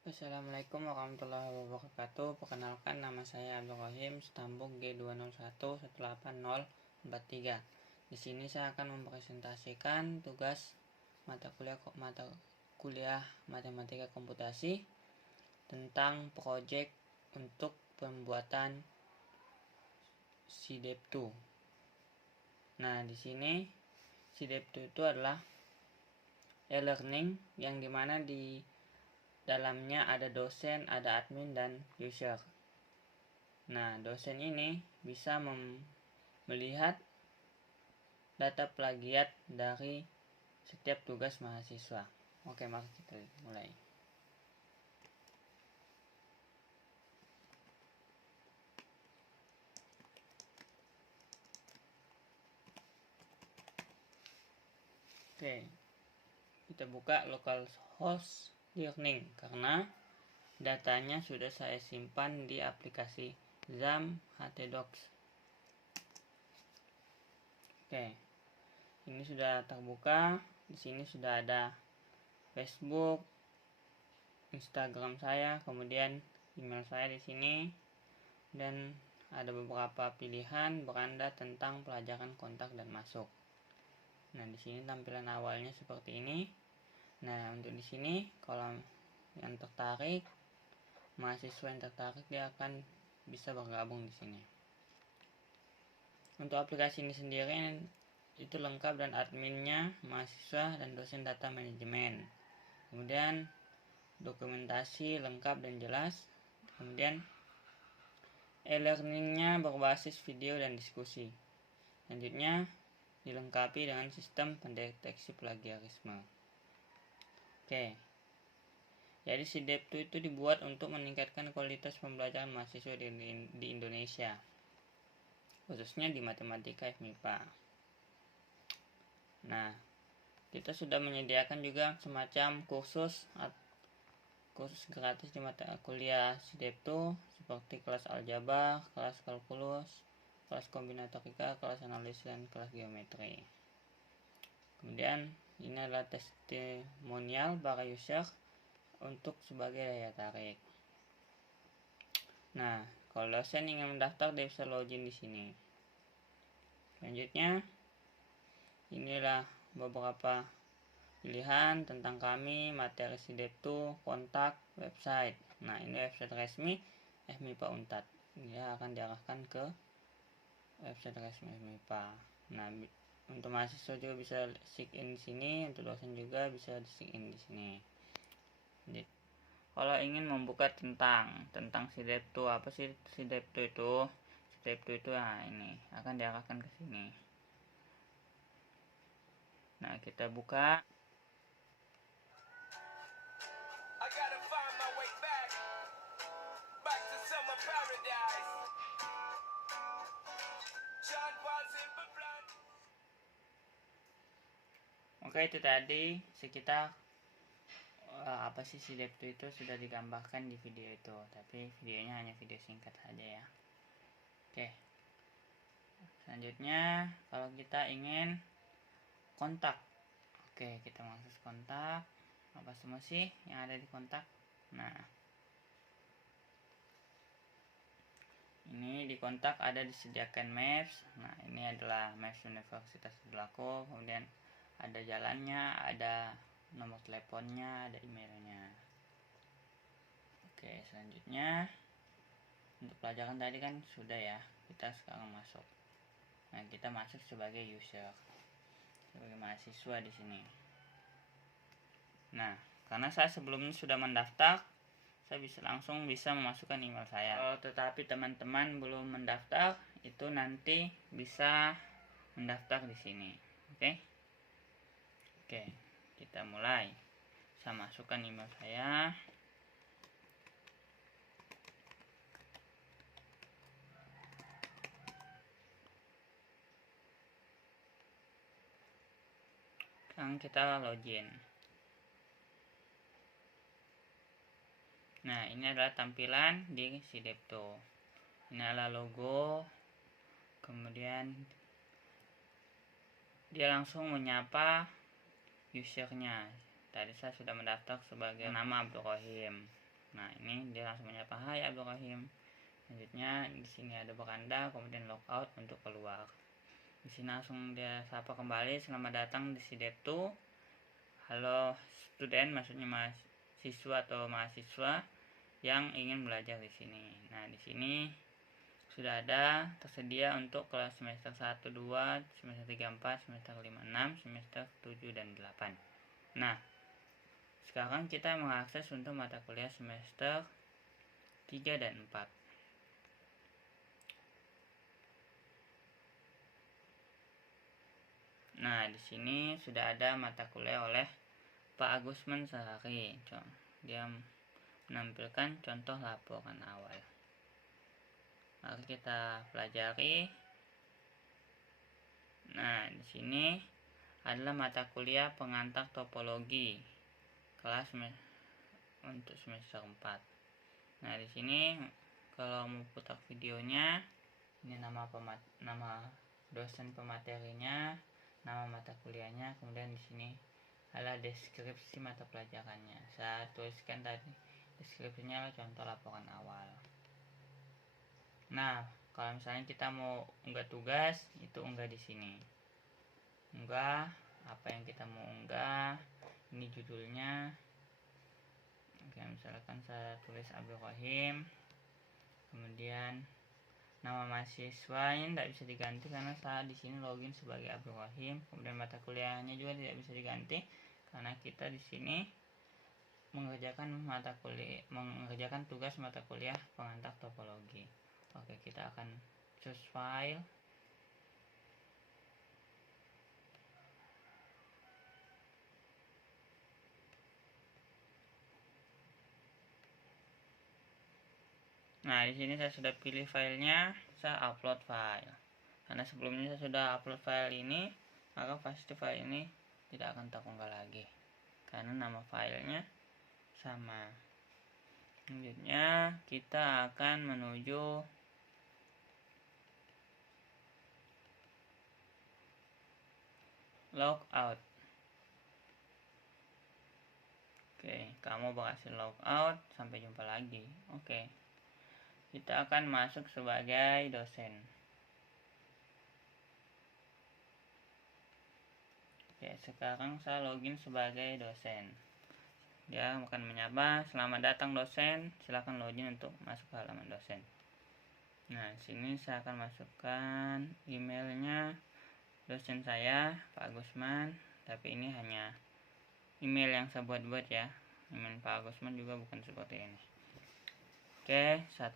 Assalamualaikum warahmatullahi wabarakatuh. Perkenalkan, nama saya Abdul Rahim, stambuk G201188043. Di sini saya akan mempresentasikan tugas mata kuliah matematika komputasi tentang proyek untuk pembuatan SIDEP2. Nah, di sini SIDEP2 itu adalah e-learning yang dimana di dalamnya ada dosen, ada admin, dan user. Nah, dosen ini bisa melihat data plagiat dari setiap tugas mahasiswa. Oke, mari kita mulai. Oke, kita buka localhost learning karena datanya sudah saya simpan di aplikasi Zam htdocs. Oke, ini sudah terbuka. Di sini sudah ada Facebook, Instagram saya, kemudian email saya di sini, dan ada beberapa pilihan beranda tentang pelajaran, kontak, dan masuk. Nah, di sini tampilan awalnya seperti ini. Nah, untuk di sini kalau yang tertarik, mahasiswa yang tertarik, dia akan bisa bergabung di sini. Untuk aplikasi ini sendiri itu lengkap dan adminnya mahasiswa dan dosen data manajemen. Kemudian dokumentasi lengkap dan jelas. Kemudian e-learningnya berbasis video dan diskusi. Selanjutnya dilengkapi dengan sistem pendeteksi plagiarisme. Oke. Jadi SIDEP2 itu dibuat untuk meningkatkan kualitas pembelajaran mahasiswa di Indonesia, khususnya di matematika FMIPA. Nah, kita sudah menyediakan juga semacam kursus gratis di mata kuliah SIDEP2 seperti kelas aljabar, kelas kalkulus, kelas kombinatorika, kelas analisis, dan kelas geometri. Kemudian ini adalah testimonial para user untuk sebagai daya tarik. Nah, kalau dosen ingin mendaftar, dia bisa login di sini. Selanjutnya, inilah beberapa pilihan tentang kami, materi SIDEP2, kontak, website. Nah, ini website resmi FMIPA Unpad. Dia akan diarahkan ke website resmi FMIPA. Nah, untuk mahasiswa juga bisa sign in di sini, untuk dosen juga bisa sign in di sini. Jadi, kalau ingin membuka tentang SIDEP2, apa sih SIDEP2 itu? SIDEP2 itu ini akan diarahkan ke sini. Nah, kita buka. Oke, itu tadi sekitar apa sih SIDEP2 itu sudah digambarkan di video itu, tapi videonya hanya video singkat saja ya. Oke, selanjutnya kalau kita ingin kontak, oke, kita masuk kontak. Apa semua sih yang ada di kontak? Nah, ini di kontak ada disediakan maps. Nah, ini adalah maps Universitas Tadulako. Kemudian ada jalannya, ada nomor teleponnya, ada emailnya. Oke, selanjutnya untuk pelajaran tadi kan sudah ya, kita sekarang masuk. Nah, kita masuk sebagai user, sebagai mahasiswa di sini. Nah, karena saya sebelumnya sudah mendaftar, saya langsung bisa memasukkan email saya. Tetapi teman-teman belum mendaftar, itu nanti bisa mendaftar di sini. Oke, kita mulai. Saya masukkan email saya. Sekarang kita login. Nah, ini adalah tampilan di SIDEP2. Ini adalah logo. Kemudian dia langsung menyapa usernya. Tadi saya sudah mendaftar sebagai nama Abdul Rahim. Nah, ini dia langsung menyapa, "Hai Abdul Rahim." Selanjutnya di sini ada beranda, kemudian logout untuk keluar. Di sini langsung dia sapa kembali, "Selamat datang di SIDEP2. Halo student," maksudnya mahasiswa atau mahasiswa yang ingin belajar di sini. Nah, di sini sudah ada tersedia untuk kelas semester 1, 2, semester 3, 4, semester 5, 6, semester 7 dan 8. Nah, sekarang kita mengakses untuk mata kuliah semester 3 dan 4. Nah, di sini sudah ada mata kuliah oleh Pak Agusman Sehari. Dia menampilkan contoh laporan awal. Mari kita pelajari. Nah, di sini adalah mata kuliah pengantar topologi kelas untuk semester 4. Nah, di sini kalau mau putar videonya, ini nama dosen pematerinya, nama mata kuliahnya, kemudian di sini adalah deskripsi mata pelajarannya. Saya tuliskan tadi deskripsinya adalah contoh laporan awal. Nah, kalau misalnya kita mau unggah tugas, itu unggah di sini. Unggah apa yang kita mau unggah. Ini judulnya. Oke, misalkan saya tulis Abdul Rahim. Kemudian nama mahasiswa ini tidak bisa diganti karena saya di sini login sebagai Abdul Rahim. Kemudian mata kuliahnya juga tidak bisa diganti karena kita di sini mengerjakan tugas mata kuliah pengantar topologi. Oke, kita akan choose file. Nah, di sini saya sudah pilih filenya, saya upload file. Karena sebelumnya saya sudah upload file ini, maka pasti file ini tidak akan terunggah lagi. Karena nama filenya sama. Selanjutnya kita akan menuju logout. Oke, kamu berhasil logout, sampai jumpa lagi. Oke, kita akan masuk sebagai dosen. Oke, sekarang saya login sebagai dosen. Dia akan menyapa, "Selamat datang dosen, silakan login untuk masuk ke halaman dosen." Nah, sini saya akan masukkan emailnya dosen saya, Pak Agusman, tapi ini hanya email yang saya buat-buat ya. Email Pak Agusman juga bukan seperti ini. Oke, saya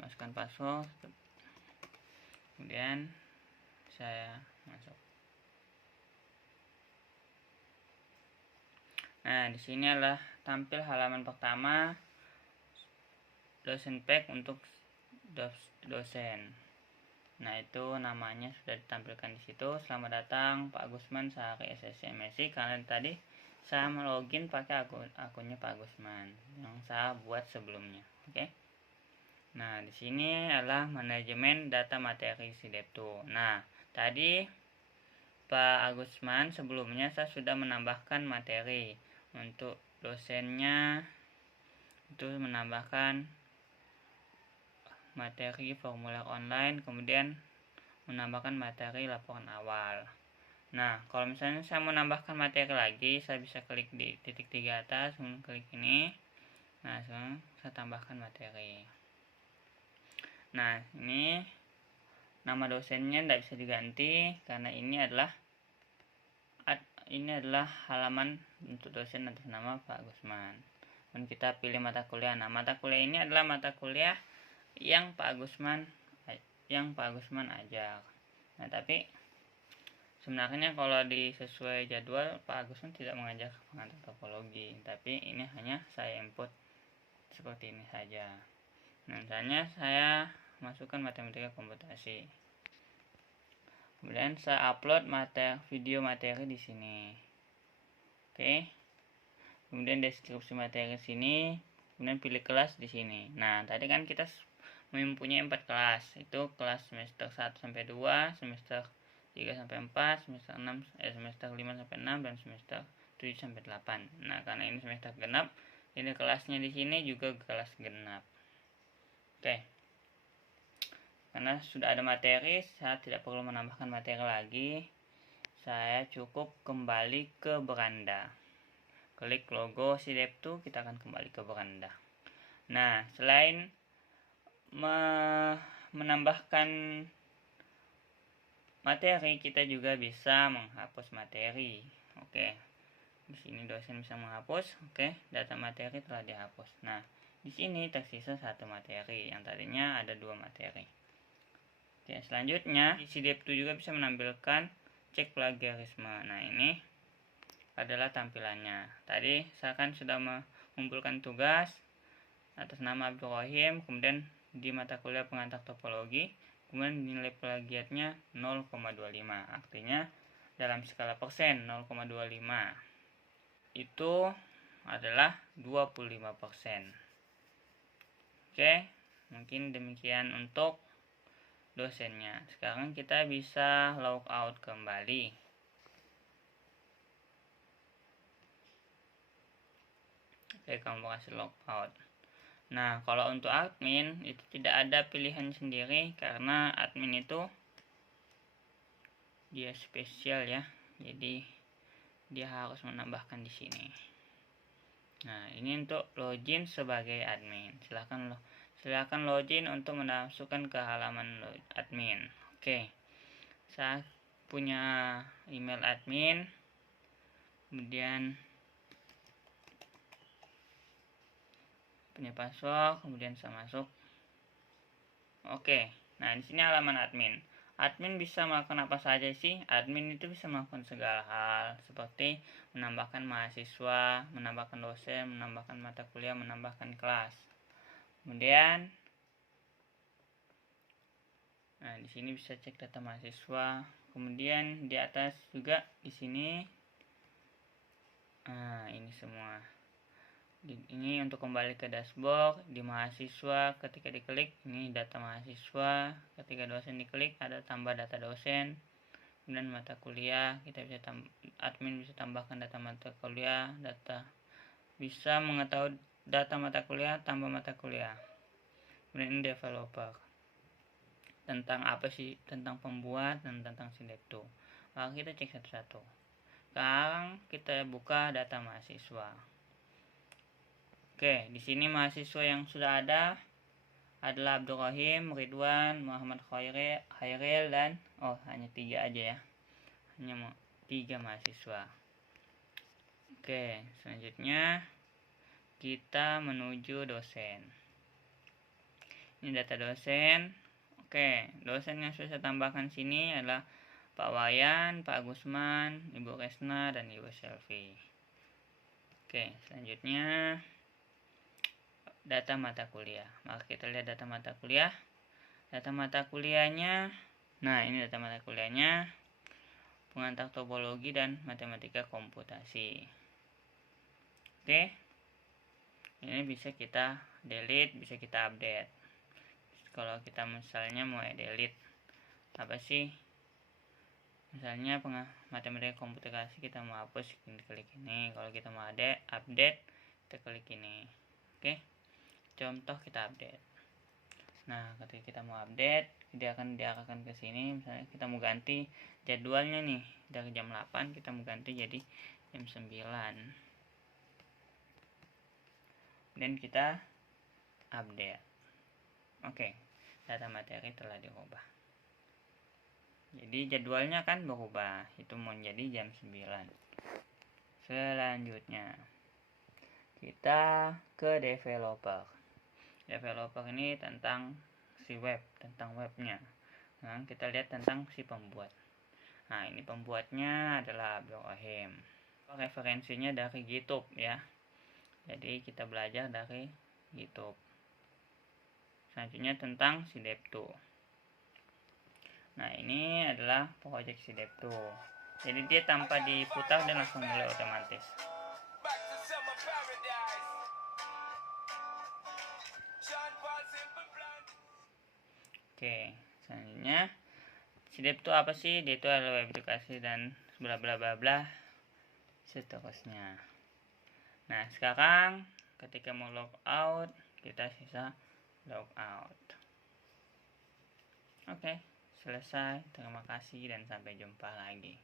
masukkan password. Kemudian saya masuk. Nah, di sini adalah tampil halaman pertama dosen pack untuk dosen. Nah, itu namanya sudah ditampilkan di situ. "Selamat datang Pak Agusman Sehari SSC MSI." Karena tadi saya melogin pakai akunnya Pak Agusman yang saya buat sebelumnya. Oke. Nah, di sini adalah manajemen data materi SIDEP2. Nah, tadi Pak Agusman sebelumnya saya sudah menambahkan materi untuk dosennya, itu menambahkan materi formulir online, kemudian menambahkan materi laporan awal. Nah, kalau misalnya saya mau menambahkan materi lagi, saya bisa klik di titik 3 atas, kemudian klik ini. Nah, sekarang saya tambahkan materi. Nah, ini nama dosennya tidak bisa diganti karena ini adalah halaman untuk dosen atas nama Pak Agusman. Dan kita pilih mata kuliah. Nah, mata kuliah ini adalah mata kuliah yang Pak Agusman ajak. Nah, tapi sebenarnya kalau sesuai jadwal Pak Agusman tidak mengajak pengantar topologi, tapi ini hanya saya input seperti ini saja. Nah, misalnya saya masukkan matematika komputasi. Kemudian saya upload video materi di sini. Oke. Kemudian deskripsi materi sini, kemudian pilih kelas di sini. Nah, tadi kan kita mempunyai 4 kelas, itu kelas semester 1 sampai 2, semester 3 sampai 4, semester 5 sampai 6 dan semester 7 sampai 8. Nah, karena ini semester genap, Ini kelasnya di sini juga kelas genap. Oke. Karena sudah ada materi, saya tidak perlu menambahkan materi lagi. Saya cukup kembali ke beranda. Klik logo SiDepTo, kita akan kembali ke beranda. Nah, selain menambahkan materi, kita juga bisa menghapus materi. Oke. Di sini dosen bisa menghapus. Oke, data materi telah dihapus. Nah, di sini tersisa satu materi, yang tadinya ada 2 materi. Oke, selanjutnya di SiDepTo juga bisa menampilkan cek plagiarisme. Nah, ini adalah tampilannya. Tadi saya kan sudah mengumpulkan tugas atas nama Abdul Rahim, kemudian di mata kuliah pengantar topologi, kemudian nilai plagiatnya 0,25. Artinya dalam skala persen 0,25 itu adalah 25%. Oke, mungkin demikian untuk dosennya. Sekarang kita bisa logout kembali. Oke, kamu kasih logout. Nah, kalau untuk admin itu tidak ada pilihan sendiri karena admin itu dia spesial ya. Jadi dia harus menambahkan di sini. Nah, ini untuk login sebagai admin. Silakan login untuk memasukkan ke halaman admin. Oke. Saya punya email admin. Kemudian punya password, kemudian saya masuk. Oke. Nah, di sini halaman admin. Admin bisa melakukan apa saja sih? Admin itu bisa melakukan segala hal, seperti menambahkan mahasiswa, menambahkan dosen, menambahkan mata kuliah, menambahkan kelas. Kemudian, nah di sini bisa cek data mahasiswa. Kemudian di atas juga di sini, nah ini semua. Ini untuk kembali ke dashboard di mahasiswa, ketika diklik ini data mahasiswa, ketika dosen diklik ada tambah data dosen, kemudian mata kuliah kita bisa admin bisa tambahkan data mata kuliah, bisa mengetahui data mata kuliah, tambah mata kuliah. Kemudian ini developer, tentang apa sih, tentang pembuat dan tentang SiDepTo. Maka kita cek satu-satu. Sekarang kita buka data mahasiswa. Oke, di sini mahasiswa yang sudah ada adalah Abdul Rahim, Ridwan, Muhammad Khairil, dan hanya 3 aja ya. Hanya 3 mahasiswa. Oke, selanjutnya kita menuju dosen. Ini data dosen. Oke, dosen yang sudah saya tambahkan sini adalah Pak Wayan, Pak Gusman, Ibu Resna, dan Ibu Selvi. Oke, selanjutnya data mata kuliah. Maka kita lihat data mata kuliah. Data mata kuliahnya, nah ini data mata kuliahnya, pengantar topologi dan matematika komputasi. Oke, ini bisa kita delete, bisa kita update. Kalau kita misalnya mau delete apa sih, misalnya matematika komputasi kita mau hapus, kita klik ini. Kalau kita mau update, kita klik ini. Oke, contoh kita update. Nah, ketika kita mau update, dia akan diarahkan ke sini. Misalnya kita mau ganti jadwalnya nih, dari jam 8 kita mau ganti jadi jam 9. Dan kita update. Oke, data materi telah diubah. Jadi jadwalnya kan berubah, itu menjadi jam 9. Selanjutnya kita ke developer. Developer ini tentang si web, tentang webnya. Nah, kita lihat tentang si pembuat. Nah, ini pembuatnya adalah Abdul Rahim. Referensinya dari GitHub ya. Jadi kita belajar dari GitHub. Selanjutnya tentang SiDepTo. Nah, ini adalah project SiDepTo. Jadi dia tanpa diputar dan langsung mulai otomatis. Oke, selanjutnya SiDepTo apa sih? Dia itu adalah web edukasi dan bla bla bla bla seterusnya. Nah, sekarang ketika mau logout kita bisa logout. Oke, selesai. Terima kasih dan sampai jumpa lagi.